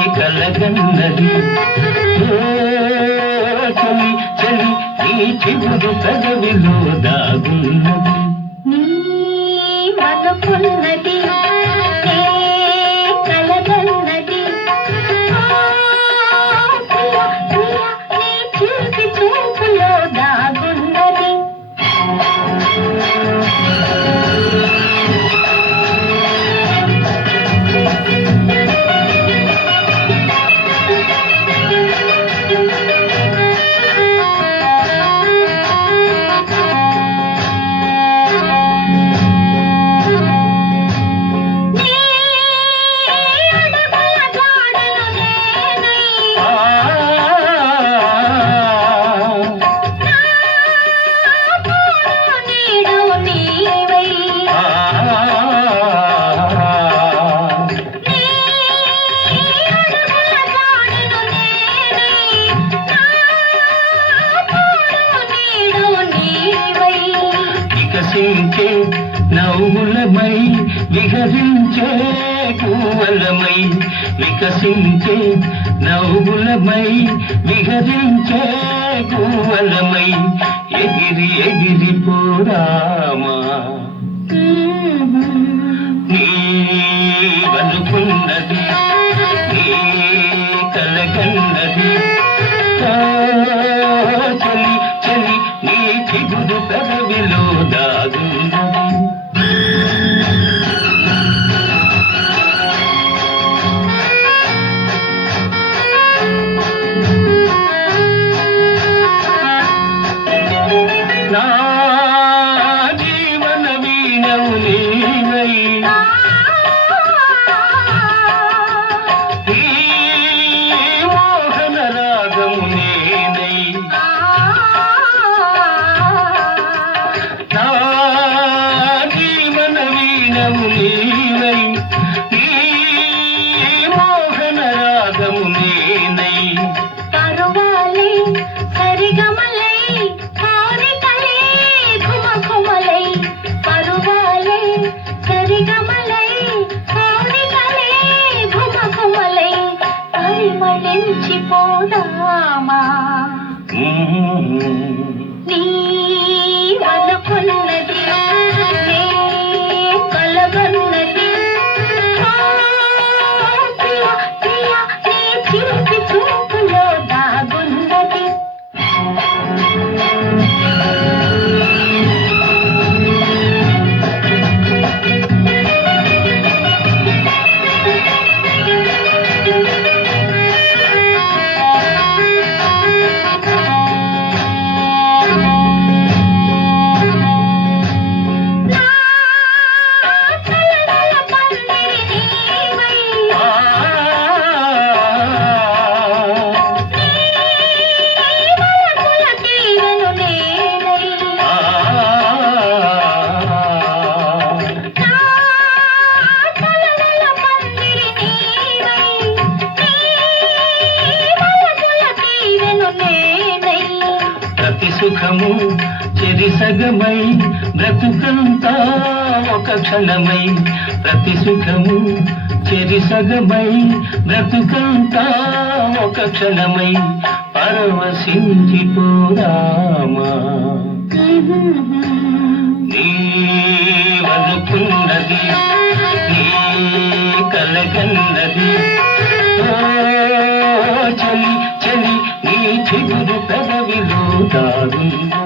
తొలి కలగన్నది తొలి చలి నీ చిగురు పదవిలో దాగున్నది మనకున్నది వికసించే నవ్వులమై విహరించే పూవలమై వికసించే నవ్వులమై విహరించే పూవలమై ఎగిరి ఎగిరి పోరామా. నా నీ సుఖము చెరిసగమై బ్రతుకంతా ఒక క్షణమై. ప్రతి సుఖము చెరిసగమై బ్రతుకంతా ఒక క్షణమై. పరవశించిపోరామా. నీ వదుకున్నది నీ కలగన్నది చలి చలి నీ చిగురు పెదవిలో దాగున్నది